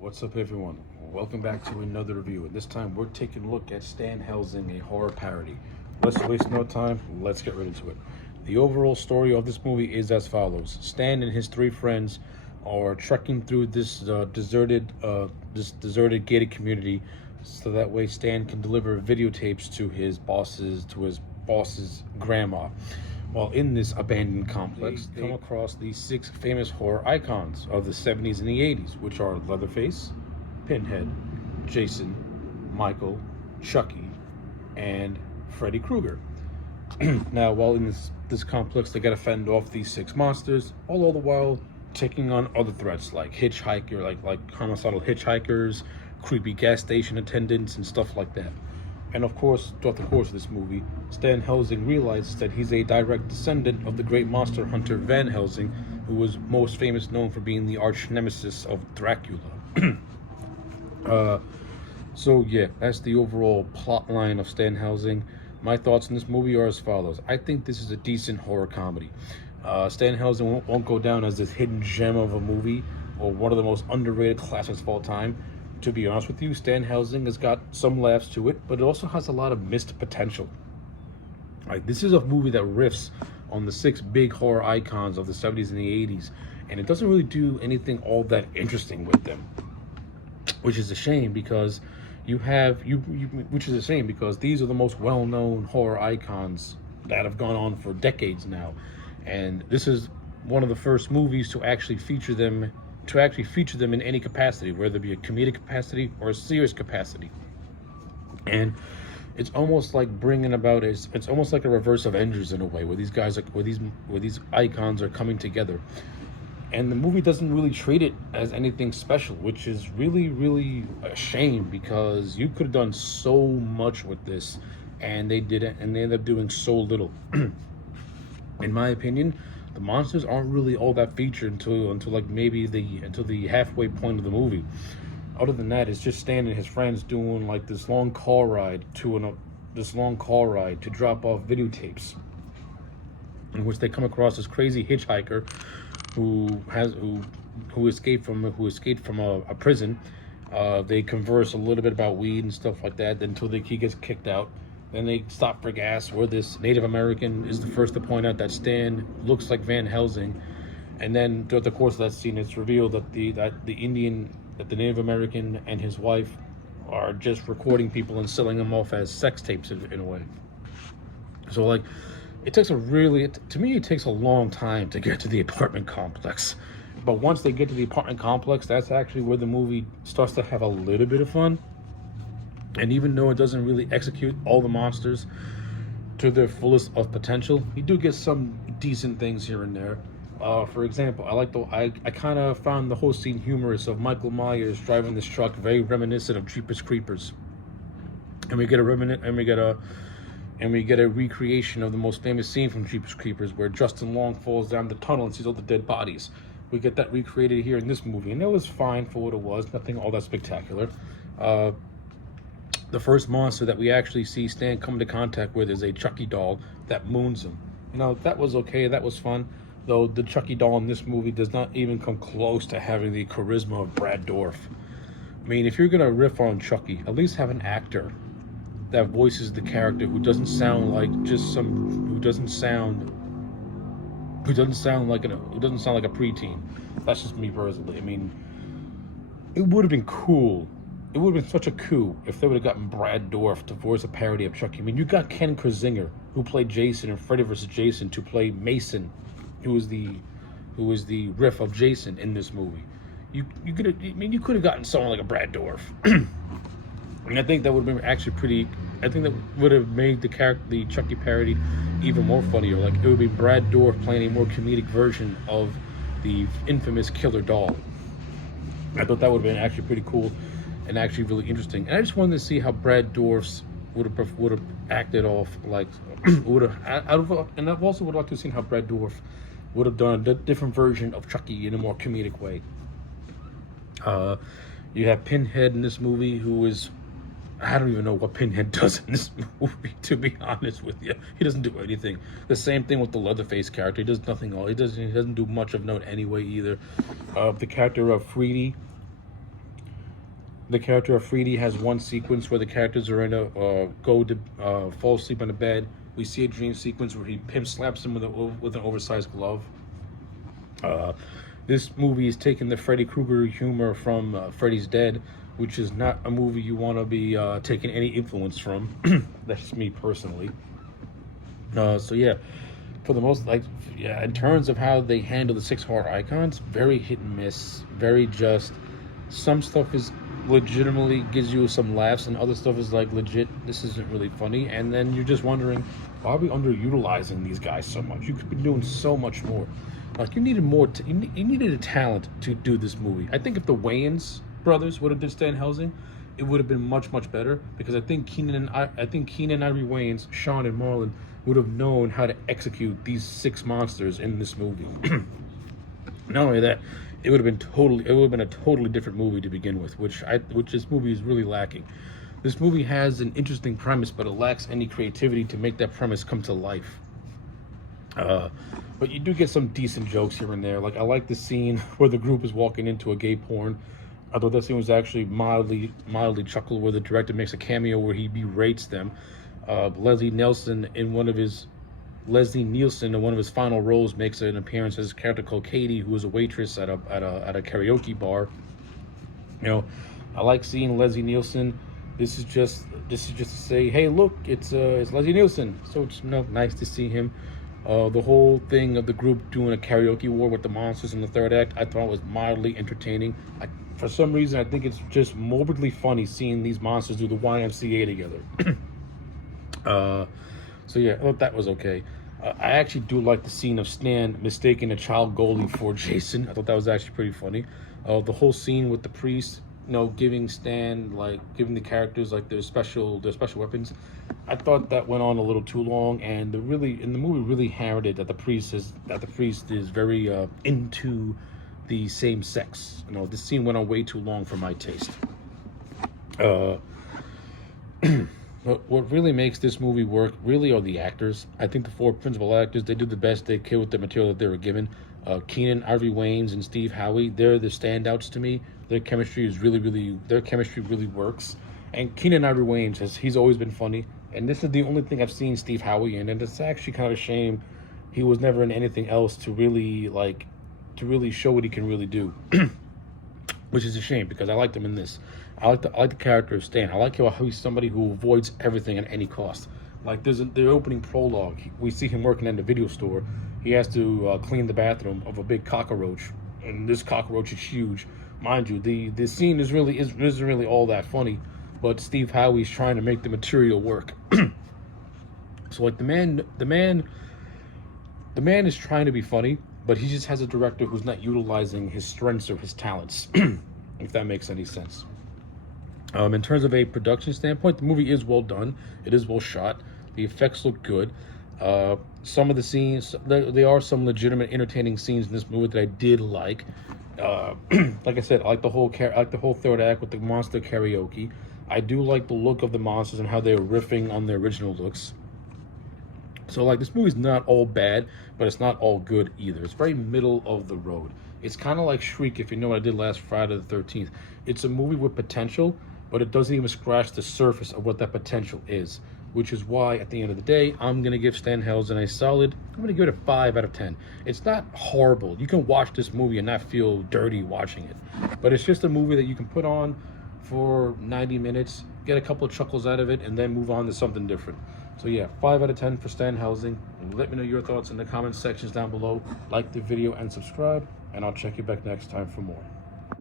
What's up, everyone? Welcome back to another review, and this time we're taking a look at Stan Helsing, a horror parody. Let's waste no time, let's get right into it. The overall story of this movie is as follows. Stan and his three friends are trekking through this deserted gated community, so that way Stan can deliver videotapes to his boss's grandma. While in this abandoned complex, they come across these six famous horror icons of the 70s and the 80s, which are Leatherface, Pinhead, Jason, Michael, Chucky, and Freddy Krueger. Now, while in this complex, they gotta fend off these six monsters, all the while taking on other threats like like homicidal hitchhikers, creepy gas station attendants, and stuff like that. And of course, throughout the course of this movie, Stan Helsing realizes that he's a direct descendant of the great monster hunter Van Helsing, who was most famous known for being the arch nemesis of Dracula. So yeah, that's the overall plot line of Stan Helsing. My thoughts on this movie are as follows. I think this is a decent horror comedy. Stan Helsing won't go down as this hidden gem of a movie or one of the most underrated classics of all time. To be honest with you, Stan Helsing has got some laughs to it, but it also has a lot of missed potential. Like, this is a movie that riffs on the six big horror icons of the 70s and the 80s, and it doesn't really do anything all that interesting with them, which is a shame because which is a shame because these are the most well-known horror icons that have gone on for decades now, and this is one of the first movies to actually feature them in any capacity, whether it be a comedic capacity or a serious capacity. And it's almost like it's almost like a reverse Avengers in a way, where these icons are coming together. And the movie doesn't really treat it as anything special, which is really a shame because you could have done so much with this, and they didn't, and they ended up doing so little. In my opinion, the monsters aren't really all that featured until the halfway point of the movie. Other than that, it's just Stan and his friends doing like this long car ride to drop off videotapes, in which they come across this crazy hitchhiker who escaped from a prison. They converse a little bit about weed and stuff like that until he gets kicked out. Then they stop for gas, where this Native American is the first to point out that Stan looks like Van Helsing. And then throughout the course of that scene, it's revealed that the Native American and his wife are just recording people and selling them off as sex tapes in a way. So like, it takes a long time to get to the apartment complex. But once they get to the apartment complex, that's actually where the movie starts to have a little bit of fun. And even though it doesn't really execute all the monsters to their fullest of potential, you do get some decent things here and there. For example, I kind of found the whole scene humorous of Michael Myers driving this truck, very reminiscent of Jeepers Creepers. And we get a recreation of the most famous scene from Jeepers Creepers, where Justin Long falls down the tunnel and sees all the dead bodies. We get that recreated here in this movie, and it was fine for what it was, nothing all that spectacular. The first monster that we actually see Stan come into contact with is a Chucky doll that moons him. That was okay, that was fun. Though the Chucky doll in this movie does not even come close to having the charisma of Brad Dourif. I mean, if you're gonna riff on Chucky, at least have an actor that voices the character who doesn't sound like a preteen. That's just me personally. I mean, it would have been cool. It would have been such a coup if they would have gotten Brad Dourif to voice a parody of Chucky. I mean, you got Ken Krasinger, who played Jason in Freddy vs. Jason, to play Mason, who was the riff of Jason in this movie. You could have gotten someone like a Brad Dourif. And I think that would have been actually pretty. I think that would have made the Chucky parody even more funnier. Like, it would be Brad Dourif playing a more comedic version of the infamous killer doll. I thought that would have been actually pretty cool and actually really interesting. And I just wanted to see how Brad Dourif would have acted off, like and I've also would like to have seen how Brad Dourif would have done a different version of Chucky in a more comedic way. You have Pinhead in this movie, who is, I don't even know what Pinhead does in this movie, to be honest with you. He doesn't do anything. The same thing with the Leatherface character. He does nothing. He doesn't do much of note anyway either. The character of Freddy The character of Freedy has one sequence where the characters are in a go to fall asleep on a bed. We see a dream sequence where he pimp slaps him with an oversized glove. Uh, this movie is taking the Freddy Krueger humor from Freddy's Dead, which is not a movie you want to be taking any influence from. That's just me personally. So yeah, for the most, like, yeah, in terms of how they handle the six horror icons, very hit and miss. Very just. Some stuff is legitimately gives you some laughs, and other stuff is like legit. This isn't really funny, and then you're just wondering, why are we underutilizing these guys so much? You could be doing so much more. Like, you needed more. You needed a talent to do this movie. I think if the Wayans brothers would have did Stan Helsing, it would have been much better, because I think Keenan, Ivory Wayans, Sean, and Marlon would have known how to execute these six monsters in this movie. Not only that, it would have been a totally different movie to begin with, which this movie is really lacking. This movie has an interesting premise, but it lacks any creativity to make that premise come to life. But you do get some decent jokes here and there. Like, I like the scene where the group is walking into a gay porn. I thought that scene was actually mildly chuckle, where the director makes a cameo where he berates them. Leslie Nielsen, in one of his final roles, makes an appearance as a character called Katie, who is a waitress at a karaoke bar. You know, I like seeing Leslie Nielsen. This is just to say, hey, look, it's Leslie Nielsen. So it's nice to see him. The whole thing of the group doing a karaoke war with the monsters in the third act, I thought was mildly entertaining. For some reason, I think it's just morbidly funny seeing these monsters do the YMCA together. So yeah, I thought that was okay. I actually do like the scene of Stan mistaking a child goalie for Jason. I thought that was actually pretty funny. The whole scene with the priest, giving the characters like their special weapons. I thought that went on a little too long, and the movie really hammered it that the priest is very into the same sex. This scene went on way too long for my taste. What really makes this movie work really are the actors. I think the four principal actors, they do the best they could with the material that they were given. Keenan Ivory Wayans and Steve Howie, they're the standouts to me. Their chemistry really works. And Keenan Ivory Wayans, he's always been funny. And this is the only thing I've seen Steve Howie in, and it's actually kind of a shame he was never in anything else to really show what he can really do. Which is a shame, because I liked him in this. I like the character of Stan. I like how he's somebody who avoids everything at any cost. Like, there's the opening prologue. We see him working in the video store. He has to clean the bathroom of a big cockroach, and this cockroach is huge. Mind you, the scene isn't really all that funny, but Steve Howie's trying to make the material work. So like the man is trying to be funny, but he just has a director who's not utilizing his strengths or his talents, if that makes any sense. In terms of a production standpoint, the movie is well done. It is well shot. The effects look good. Some of the scenes, there are some legitimate, entertaining scenes in this movie that I did like. Like I said, I like the whole third act with the monster karaoke. I do like the look of the monsters and how they're riffing on their original looks. So, like, this movie's not all bad, but it's not all good either. It's very middle of the road. It's kind of like Shriek, if you know what I did last Friday the 13th. It's a movie with potential, but it doesn't even scratch the surface of what that potential is, which is why, at the end of the day, I'm going to give Stan Helsing I'm going to give it a 5 out of 10. It's not horrible. You can watch this movie and not feel dirty watching it, but it's just a movie that you can put on for 90 minutes, get a couple of chuckles out of it, and then move on to something different. So yeah, 5 out of 10 for Stan Helsing. Let me know your thoughts in the comment sections down below. Like the video and subscribe, and I'll check you back next time for more.